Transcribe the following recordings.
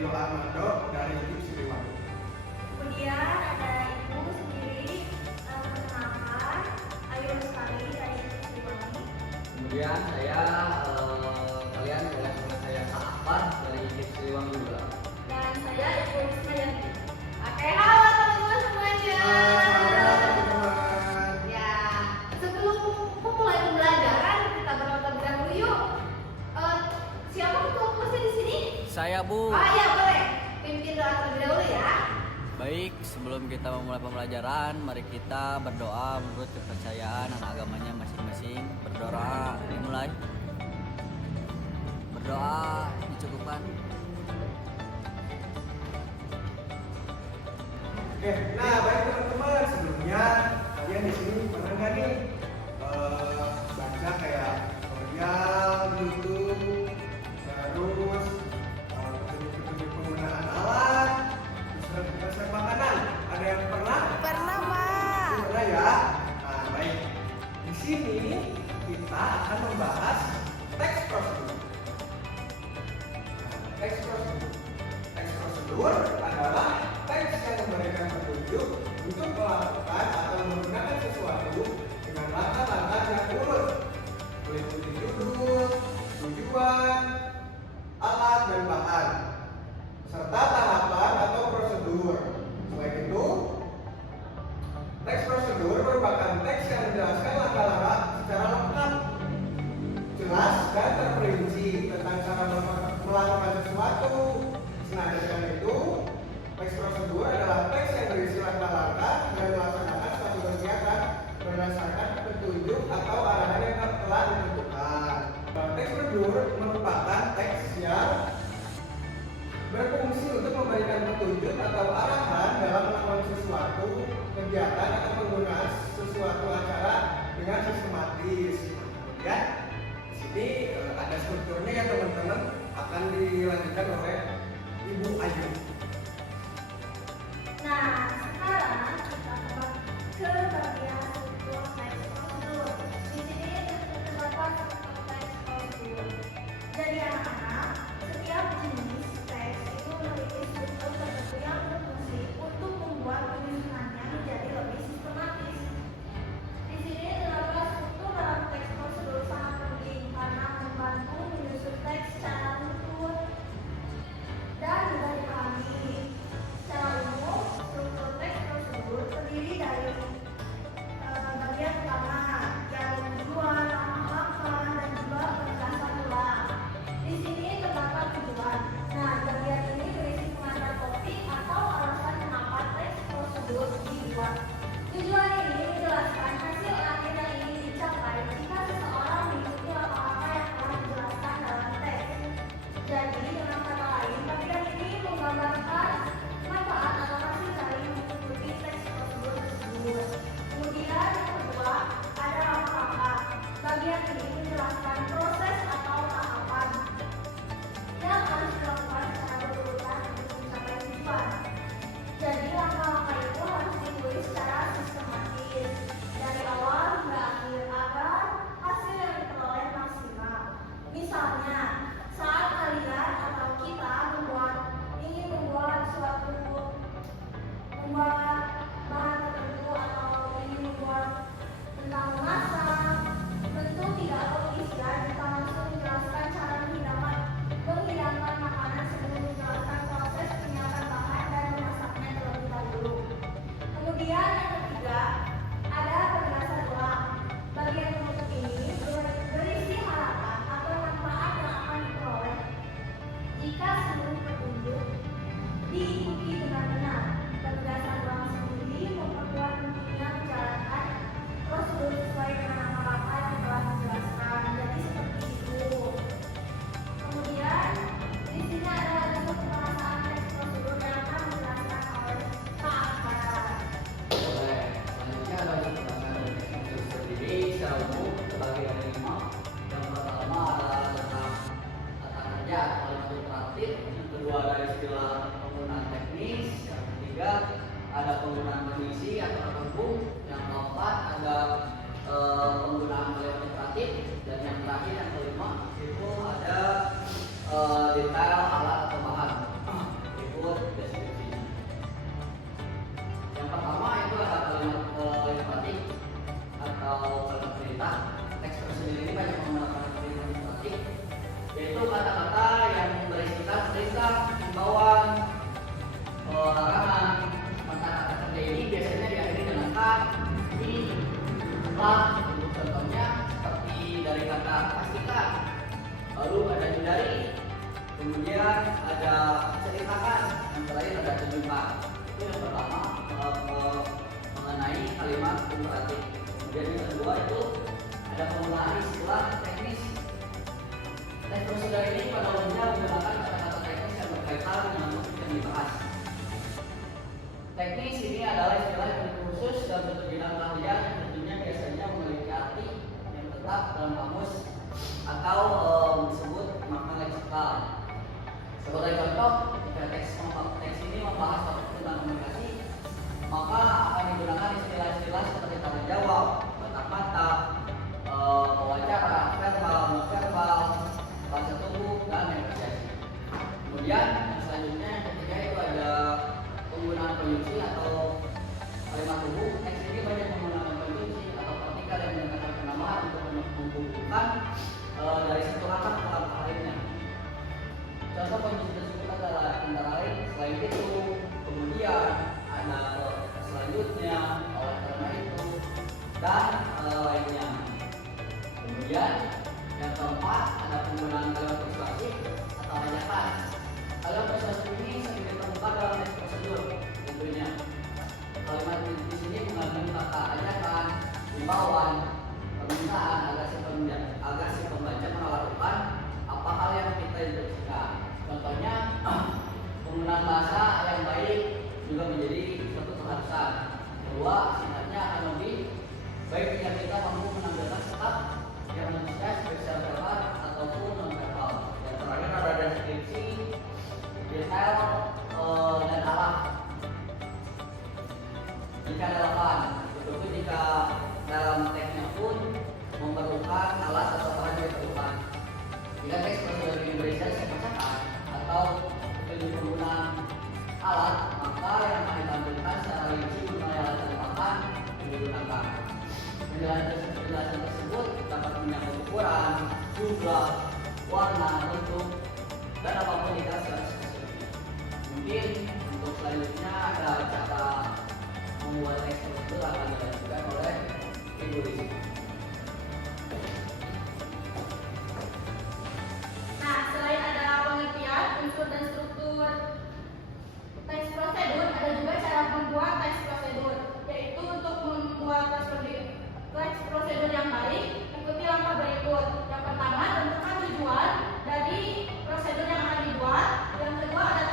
Rio Armando dari IKIP Siliwangi. Kemudian ada Ibu sendiri, perkenalkan, Ayu Lestari dari IKIP Siliwangi. Kemudian kalian boleh panggil saya Kak Akbar dari IKIP Siliwangi juga. Dan saya Ibu Rismayanti. Oke, halo teman-teman semuanya. Halo teman-teman. Ya, sebelum memulai pembelajaran kita berdoa terlebih dahulu yuk. Siapa ketua kelasnya di sini? Saya Bu. Oh iya boleh. Pimpin doa terlebih dahulu ya. Baik, sebelum kita memulai pembelajaran, mari kita berdoa menurut kepercayaan dan agamanya masing-masing. Berdoa dimulai. Berdoa dicukupkan. Oke, nah baik teman-teman, sebelumnya kalian di sini pernah nggak nih baca kayak tutorial YouTube, terus petunjuk-petunjuk penggunaan alat, terus resep makanan. Ada yang pernah? Pernah, Pak. Pernah ya. Nah baik, di sini kita akan membahas teks prosedur. Teks prosedur. Teks prosedur adalah teks yang memberikan petunjuk untuk melakukan atau menggunakan sesuatu dengan langkah-langkah yang urut, meliputi judul, tujuan, alat dan bahan, serta tahapan atau prosedur. Selain itu, teks prosedur merupakan teks yang menjelaskan langkah-langkah secara lengkap, jelas dan terperinci tentang cara melakukan sesuatu. Senada dengan itu, teks prosedur adalah teks yang berisi langkah-langkah dan melaksanakan suatu kegiatan berdasarkan petunjuk atau arahan yang telah ditentukan. Teks prosedur merupakan teks yang berfungsi untuk memberikan petunjuk atau arahan dalam melakukan sesuatu kegiatan atau penggunaan sesuatu acara dengan sistematis. Kemudian di sini ada strukturnya ya teman-teman, akan dilanjutkan oleh Ibu Ayu. Nah, sekarang kita kembali ke bagian struktur teks prosedur. Di sini terdapat struktur teks prosedur. Jadi anak-anak, setiap jenis teks itu memiliki struktur tertentu yang berfungsi untuk membuat penyusunannya menjadi lebih sistematis. Di sini terdapat struktur dalam teks prosedur sangat penting karena membantu menyusun teks secara utuh dan mudah dipahami. Secara umum, struktur teks prosedur terdiri dari bagian utama, yang tujuan, langkah-langkah, dan juga penjelasan ulang. Di sini terdapat tujuan. Nah, bagian ini berisi pengantar topik atau alasan kenapa teks prosedur dibuat. Tujuan ini menjelaskan hasil akhir yang ingin dicapai jika seseorang mengikuti langkah-langkah yang telah dijelaskan dalam teks. Jadi, dengan kata lain, bagian ini menggambarkan manfaat atau hasil dari mengikuti teks prosedur tersebut. Kemudian yang kedua ada langkah-langkah. Bagian ini menjelaskan proses atau tahapan yang harus dilakukan secara berurutan untuk mencapai tujuan. Jadi langkah-langkah itu harus ditulis secara sistematis dari awal hingga akhir agar hasil yang diperoleh maksimal. Misalnya, saat kalian atau kita ingin membuat bahan tertentu atau ingin membuat tentang memasak, tentu tidak logis ya kita langsung menjelaskan cara menghidangkan makanan sebelum menjelaskan proses penyiapan bahan dan memasaknya terlebih dahulu. Kemudian yang ketiga ada penjelasan ulang. Bagian penutup ini berisi harapan atau manfaat yang akan diperoleh jika seluruh petunjuk diikuti benar-benar. Penegasan ulang sendiri memperkuat pentingnya menjalankan prosedur sesuai dengan langkah-langkah yang telah dijelaskan. Jadi seperti itu. Kemudian di sini ada bentuk pembahasan teks prosedur yang akan dijelaskan oleh Kak Akbar. Boleh. Selanjutnya ada penjelasan dari teks prosedur sendiri secara umum terbagi ada 5. Yang pertama adalah tentang tata kerja atau administratif. Yang kedua ada istilah penggunaan teknis. Yang ketiga ada penggunaan mengisi atau penghubung. Yang keempat ada penggunaan administratif. Dan yang terakhir yang kelima itu ada detail alat atau bahan. kata pastikan, lalu ada hindari, kemudian ada ceritakan, yang terakhir ada tunjukkan. Itu yang pertama mengenai kalimat imperatif. Kemudian yang kedua itu ada penggunaan istilah teknis. Teks prosedur ini pada umumnya menggunakan kata-kata teknis yang berkaitan dengan topik yang dibahas. Teknis ini adalah istilah yang khusus dan bertujuan keahlian yang tentunya biasanya memiliki arti yang tetap dalam kamus atau disebut makna leksikal. Sebagai contoh, jika teks ini membahas topik tentang komunikasi, maka akan digunakan istilah-istilah seperti tanya jawab, kata-kata, wawancara, verbal, non-verbal, bahasa tubuh, dan negosiasi. Kemudian yang selanjutnya yang ketiga itu ada penggunaan konjungsi atau kalimat tubuh. Teks ini banyak menggunakan konjungsi atau partikel yang menggunakan penamaan untuk menghubungkan dari satu kata ke kata lainnya. Contoh konjungsi tersebut adalah antara lain selain itu, kemudian ada selanjutnya, oleh karena itu, dan lainnya. Kemudian yang keempat ada penggunaan kalimat persuasif atau ajakan. Kalimat persuasif ini sering ditemukan dalam teks prosedur. Tentunya kalimat di sini mengandung kata ajakan, himbauan, permintaan agar si pembaca melakukan apa hal yang kita instruksikan. Contohnya penggunaan bahasa yang baik juga menjadi suatu keharusan. Kedua, singkatnya akan lebih baik jika kita mampu menampilkan sikap yang antusias secara verbal ataupun non verbal. Yang terakhir ada deskripsi, detail, dan alat. Jika relevan, begitu jika dalam teksnya pun memerlukan alat atau alat yang diperlukan. Jika teks prosedur ini berisi kata atau petunjuk penggunaan alat, maka yang akan ditampilkan secara rinci mengenai alat dan bahan yang digunakan. Penjelasan tersebut dapat menyangkut ukuran, jumlah, warna, bentuk, dan apapun jika secara spesifik. Mungkin untuk selanjutnya ada cara membuat teks prosedur akan dilakukan oleh Ibu Rizky. Nah, selain ada pengertian, unsur dan struktur teks prosedur, ada juga cara membuat teks prosedur, yaitu untuk membuat teks prosedur yang baik, ikuti langkah berikut. Yang pertama, tentukan tujuan dari prosedur yang akan dibuat. Yang kedua, ada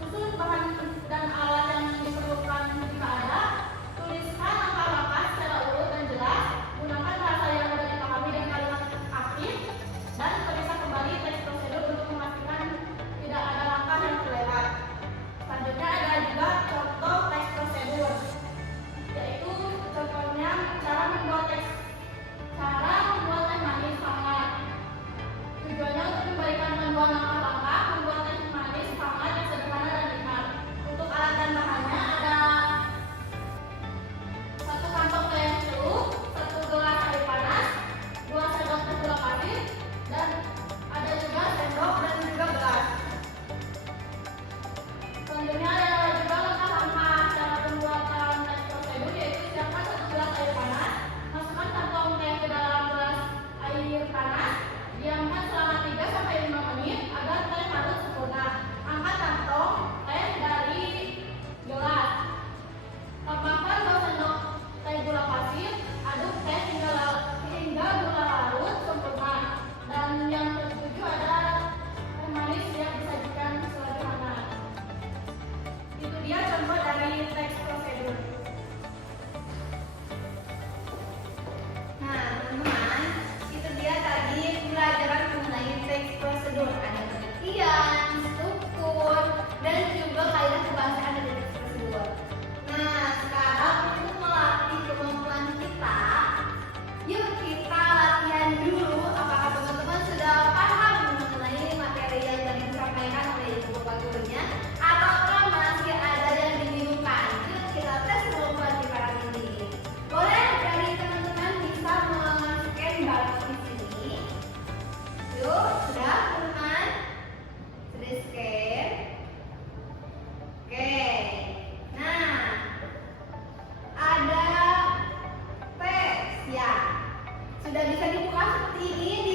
susun bahan dan alat yang diperlukan jika ada. Tuliskan langkah-langkah secara urut dan jelas. Gunakan bahasa yang mudah dipahami dan kalimat aktif. Dan periksa kembali teks prosedur untuk memastikan tidak ada langkah yang terlewat. Selanjutnya ada juga contoh teks prosedur, yaitu contohnya cara membuat teks manis hangat. Tujuannya untuk memberikan panduan langkah-langkah membuat teh manis hangat yang sederhana dan ringan. Untuk alat dan bahannya ada 1 kantong teh celup, 1 gelas air panas, 2 sendok teh gula pasir, dan ada juga sendok dan juga gelas. Selanjutnya ada juga langkah-langkah cara pembuatan teks prosedur, yaitu siapkan 1 gelas air panas, masukkan kantong teh ke dalam gelas air panas, diamkan selama 3-5 menit agar teh larut sempurna. Angkat kantong teh dari gelas, tambahkan 2 sendok teh gula pasir, aduk teh hingga gula larut sempurna. Dan yang ketujuh ada teh manis yang disajikan sederhana. Itu dia contoh dari teks prosedur. Nah, teman-teman, itu dia tadi pelajaran mengenai teks prosedur. Ada pengertian, struktur, dan juga kaidah kebahasaan dari teks prosedur. Nah, sekarang untuk melatih kemampuan kita, yuk kita latihan dulu. Apakah teman-teman sudah paham mengenai materi yang tadi disampaikan oleh ibu bapak gurunya, ataukah masih ada yang dibingungkan? Yuk kita tes kemampuan kita ini. Boleh dari teman-teman bisa men-scan barcode di sini. Yuk, sudah teman-teman? Sudah scan? Oke. Nah, ada teks ya. Sudah bisa dibuka seperti ini di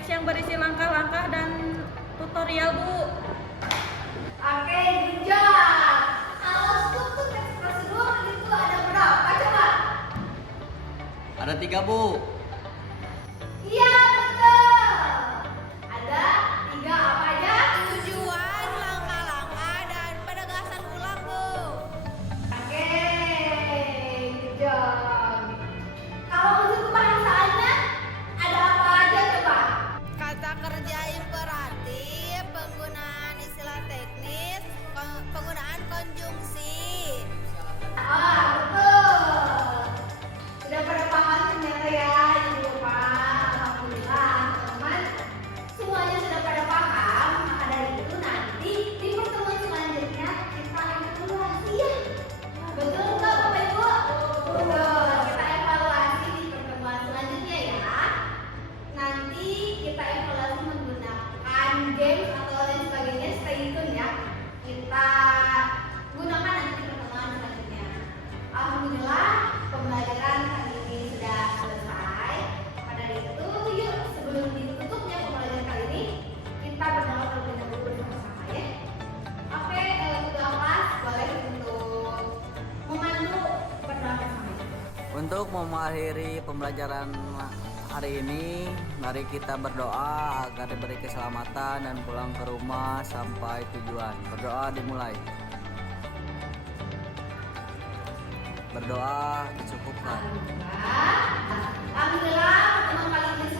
teks yang berisi langkah-langkah dan tutorial, Bu. Oke, good job. Kalau untuk teks prosedur itu ada berapa coba? Ada 3, Bu. Iya, betul. Ada 3 apa aja? Tujuan, langkah-langkah, dan penegasan ulang, Bu. Oke, good job. Kalau untuk kebahasaannya ada apa aja coba? Kata kerja imperatif, penggunaan istilah teknis, penggunaan konjungsi. Ah, betul. Sudah pada paham ternyata ya, yang belum paham. Alhamdulillah, teman-teman. Semuanya sudah pada paham. Maka dari itu nanti di pertemuan selanjutnya kita evaluasi ya. Betul nggak Bapak Ibu? Betul. Kita evaluasi di pertemuan selanjutnya ya. Nanti kita evaluasi menggunakan game atau lain sebagainya. Stay tune ya. Kita gunakan nanti di pertemuan selanjutnya. Alhamdulillah pembelajaran kali ini sudah selesai. Pada itu yuk sebelum ditutupnya pembelajaran kali ini kita berdoa terlebih dahulu bersama-sama ya. Oke, ketua kelas boleh untuk memandu berdoa bersama. Untuk mengakhiri pembelajaran hari ini, mari kita berdoa agar diberi keselamatan dan pulang ke rumah sampai tujuan. Berdoa dimulai. Berdoa dicukupkan. Alhamdulillah pertemuan kali ini